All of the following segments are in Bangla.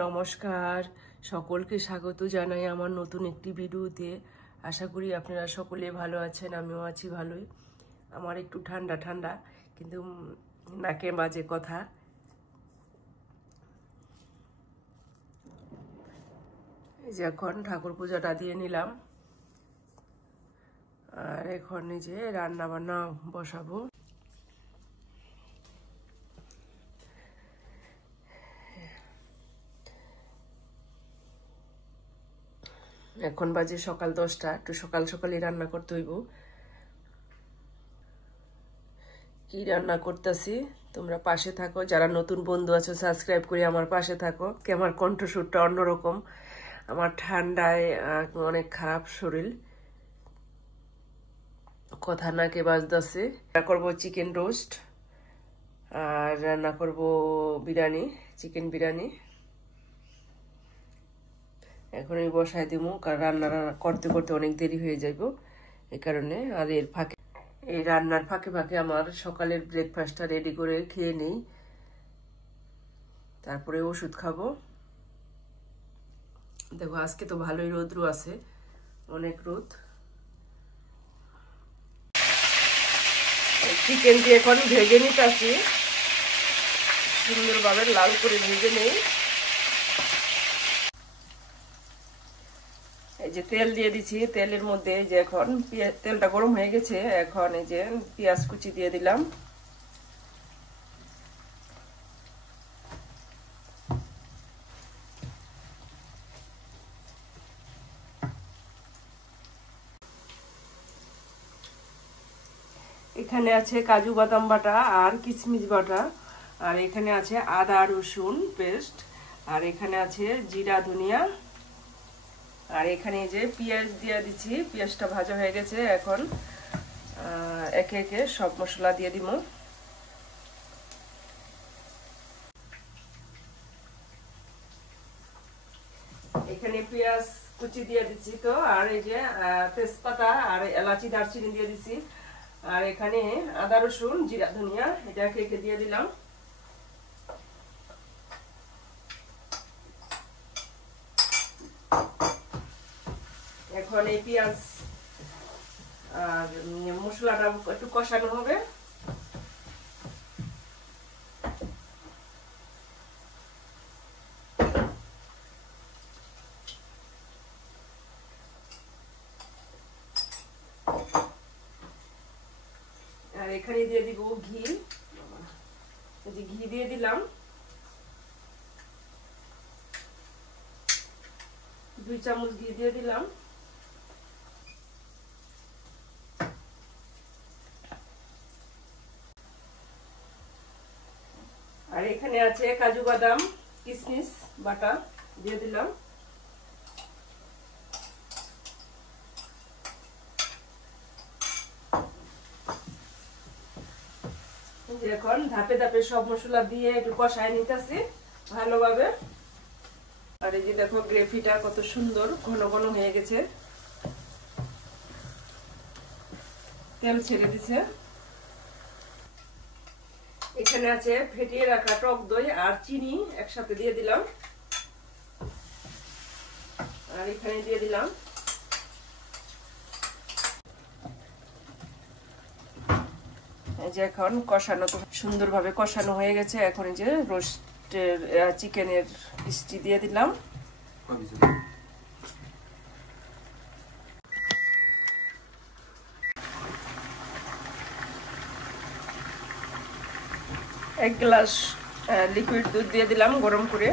নমস্কার, সকলকে স্বাগত জানাই আমার নতুন একটি ভিডিওতে। আশা করি আপনারা সকলে ভালো আছেন, আমিও আছি ভালোই। আমার একটু ঠান্ডা ঠান্ডা, কিন্তু নাকে বাজে কথা। এই যে এখন ঠাকুর পূজাটা দিয়ে নিলাম, আর এখন এই যে রান্না বান্না বসাবো। এখন বাজে সকাল 10টা, একটু সকাল সকালই রান্না করতে হইব। কি রান্না করতেছি তোমরা পাশে থাকো, যারা নতুন বন্ধু আছো সাবস্ক্রাইব করে আমার পাশে থাকো। কি আমার কণ্ঠস্বরটা অন্যরকম, আমার ঠান্ডায় অনেক খারাপ শরীর, কথা নাকে বাজতেছে। রান্না করবো চিকেন রোস্ট, আর রান্না করব বিরিয়ানি, চিকেন বিরিয়ানি। এখন আমি বসাই দিব, কারণ রান্না করতে করতে অনেক দেরি হয়ে যাইব এই কারণে। আর এর ফাঁকে, এই রান্নার ফাঁকে ফাঁকে আমার সকালের ব্রেকফাস্টটা রেডি করে খেয়ে নেই, তারপরে ওষুধ খাবো। দেখো আজকে তো ভালোই রোদ্র আছে, অনেক রোদ। চিকেন দিয়ে এখন ভেজে নিতেছি, সুন্দরভাবে লাল করে ভেজে নেই। এই যে তেল দিয়ে দিছি, তেলের মধ্যে যে এখন তেলটা গরম হয়ে গেছে, এখন এই যে পেঁয়াজ কুচি দিয়ে দিলাম। এখানে আছে কাজু বাদাম বাটা আর কিশমিশ বাটা, আর এখানে আছে আদা রসুন পেস্ট, আর এখানে আছে জিরা ধনিয়া, আর এখানে যে পেঁয়াজ দিয়ে দিচ্ছি। পেঁয়াজটা ভাজা হয়ে গেছে, এখন একে একে সব মশলা দিয়ে দিব। এখানে পেঁয়াজ কুচি দিয়ে দিচ্ছি তো, আর এই যে তেজপাতা আর এলাচি দারচিনি দিয়ে দিচ্ছি, আর এখানে আদা রসুন জিরা ধনিয়া এটা একে একে দিয়ে দিলাম। এখন এই পেঁয়াজ আর মশলাটা একটু কষানো হবে। আর এখানে দিয়ে দিব ঘি, ঘি দিয়ে দিলাম 2 চামচ ঘি দিয়ে দিলাম। আর এখানে আছে কাজু বাদাম কিশমিশ বাটা দিয়ে দিলাম। এখন ধাপে ধাপে সব মশলা দিয়ে একটু কষায় নিতেছি ভালোভাবে। আর এই যে দেখো গ্রেভিটা কত সুন্দর ঘন ঘন হয়ে গেছে, তেল ছেড়ে দিছে। এখানে আছে ফেটিয়ে রাখা টক দই আর চিনি একসাথে দিয়ে দিলাম, আর এখানে দিয়ে দিলাম। এই যে এখন কষানো, সুন্দরভাবে কষানো হয়ে গেছে। এখন এই যে রোস্টের চিকেনের পিসটি দিয়ে দিলাম। এক গ্লাস লিকুইড দুধ দিয়ে দিলাম গরম করে।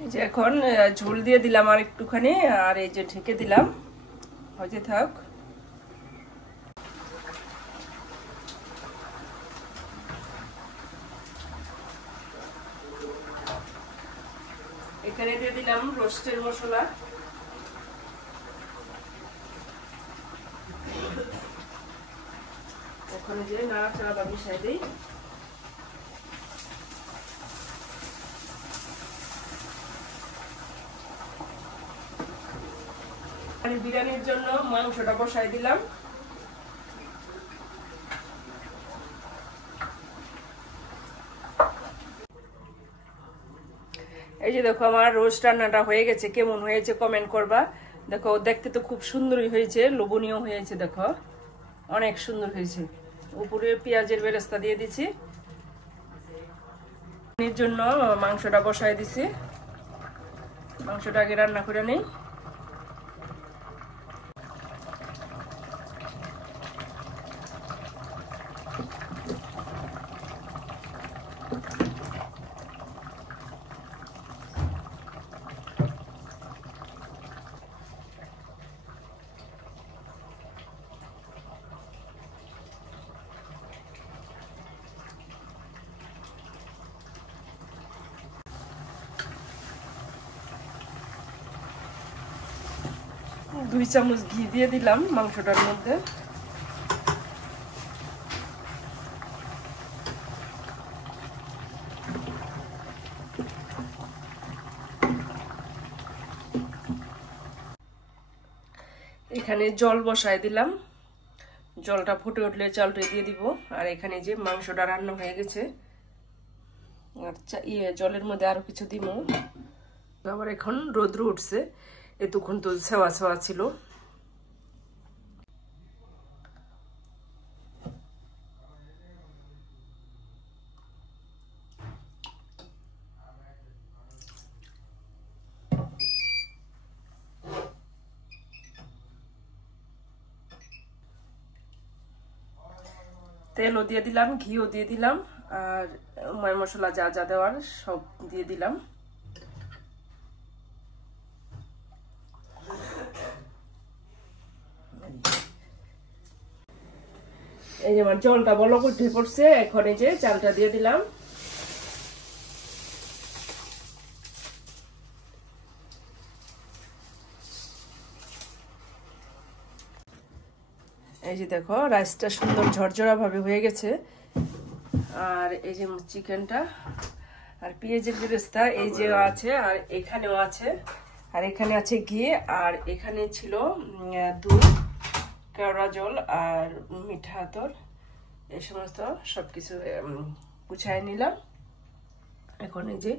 এই যে এখন ঝোল দিয়ে দিলাম আর একটুখানি, আর এই যে ঢেকে দিলাম, হতে থাক। এখানে দিয়ে দিলাম রোস্টের মশলা। এখন যে নাড়াচাড়া মিশাই দিই। বিরিয়ানির জন্য মাংসটা বসাই দিলাম। এই যে দেখো আমার রোস্ট রান্নাটা হয়ে গেছে, কেমন হয়েছে কমেন্ট করবা। দেখো দেখতে তো খুব সুন্দরই হয়েছে, লোভনীয় হয়েছে, দেখো অনেক সুন্দর হয়েছে। উপরে পেঁয়াজের বেরেস্তা দিয়ে দিছি, এর জন্য মাংসটা বসায় দিছি। মাংসটা আগে রান্না করে নেই। দুই চামচ ঘি দিয়ে দিলাম মাংসটার মধ্যে। এখানে জল বসায় দিলাম, জলটা ফুটে উঠলে চালটা দিয়ে দিব। আর এখানে যে মাংসটা রান্না হয়ে গেছে, আচ্ছা জলের মধ্যে আরো কিছু দিব। আবার এখন রোদ্র উঠছে, এতক্ষণ তো ছেওয়া ছেওয়া ছিল। তেলও দিয়ে দিলাম, ঘিও দিয়ে দিলাম, আর ময় মশলা যা যা দেওয়ার সব দিয়ে দিলাম। এই যে আমার জলটা বলক উঠে পড়ছে, এখন এই যে চালটা দিয়ে দিলাম। এই যে দেখো রাইসটা সুন্দর ঝরঝরা ভাবে হয়ে গেছে। আর এই যে চিকেনটা আর পেঁয়াজের বেরেস্তা এই যে আছে, আর এখানেও আছে, আর এখানে আছে ঘি, আর এখানে ছিল দুধ, কেওড়া জল আর মিঠা আতর, এই সমস্ত সবকিছু গুছাই নিলাম। এখন এই যে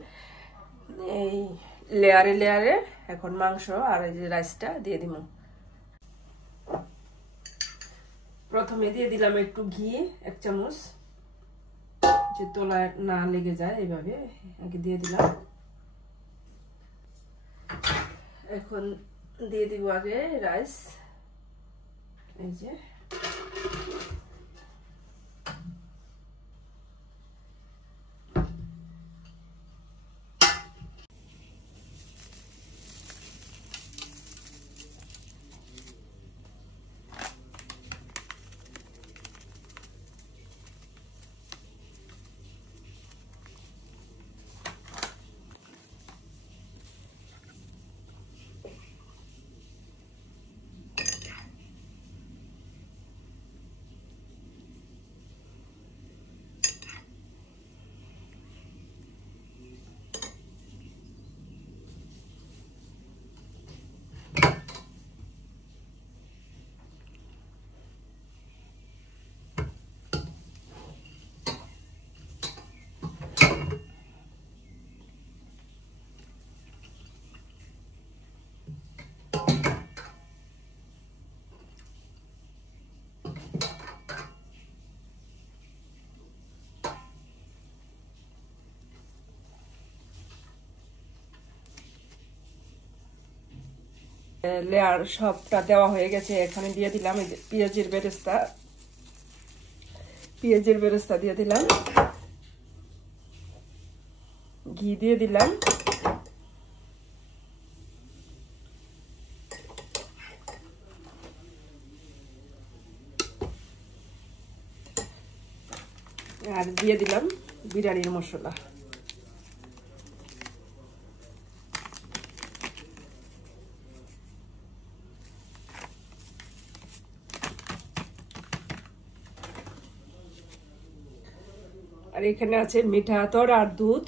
এই লেয়ারে লেয়ারে এখন মাংস আর এই যে রাইসটা দিয়ে দিব। প্রথমে দিয়ে দিলাম একটু ঘি, 1 চামচ, যে তলায় না লেগে যায় এইভাবে আগে দিয়ে দিলাম। এখন দিয়ে দিব আগে রাইস, এই যে লেয়ার সবটা দেওয়া হয়ে গেছে। এখানে দিয়ে দিলাম এই যে পেঁয়াজের বেরেস্তা দিয়ে দিলাম, ঘি দিয়ে দিলাম, আর দিয়ে দিলাম বিরিয়ানির মশলা। আর এখানে আছে মিঠা আতর আর দুধ।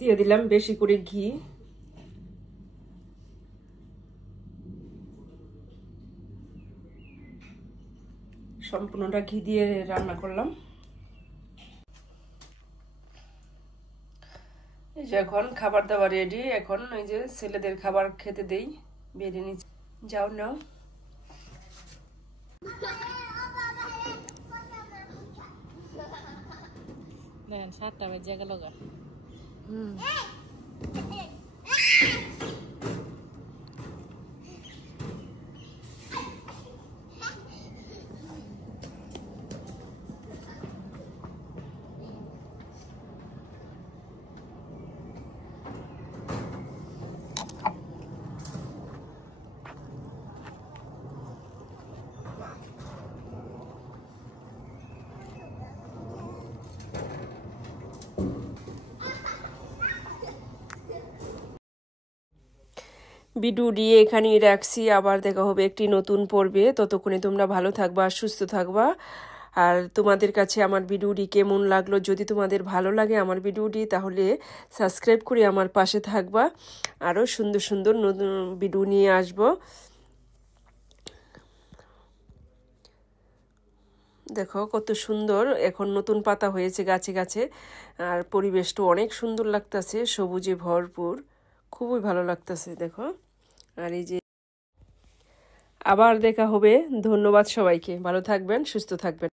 দিয়ে দিলাম বেশি করে ঘি। সম্পূর্ণটা ঘি দিয়ে রান্না করলাম। এই যে এখন খাবার দাবার রেডি। এখন ওই যে ছেলেদের খাবার খেতে দেই, বেড়ে নিচ্ছি। যাও নাও। দেখেন 7টা বেজে গেল গা। ভিডিওটি এখানেই রাখছি। আবার দেখা হবে একটি নতুন পর্বে। ততক্ষণে তোমরা ভালো থাকবা, সুস্থ থাকবা। আর তোমাদের কাছে আমার ভিডিওটি কেমন লাগলো, যদি তোমাদের ভালো লাগে আমার ভিডিওটি, তাহলে সাবস্ক্রাইব করে আমার পাশে থাকবা। আরও সুন্দর সুন্দর নতুন ভিডিও নিয়ে আসব। দেখো কত সুন্দর এখন নতুন পাতা হয়েছে গাছে গাছে। আর পরিবেশটা অনেক সুন্দর লাগতেছে, সবুজে ভরপুর, খুবই ভালো লাগতেছে। দেখো, আর এই যে আবার দেখা হবে। ধন্যবাদ সবাইকে, ভালো থাকবেন, সুস্থ থাকবেন।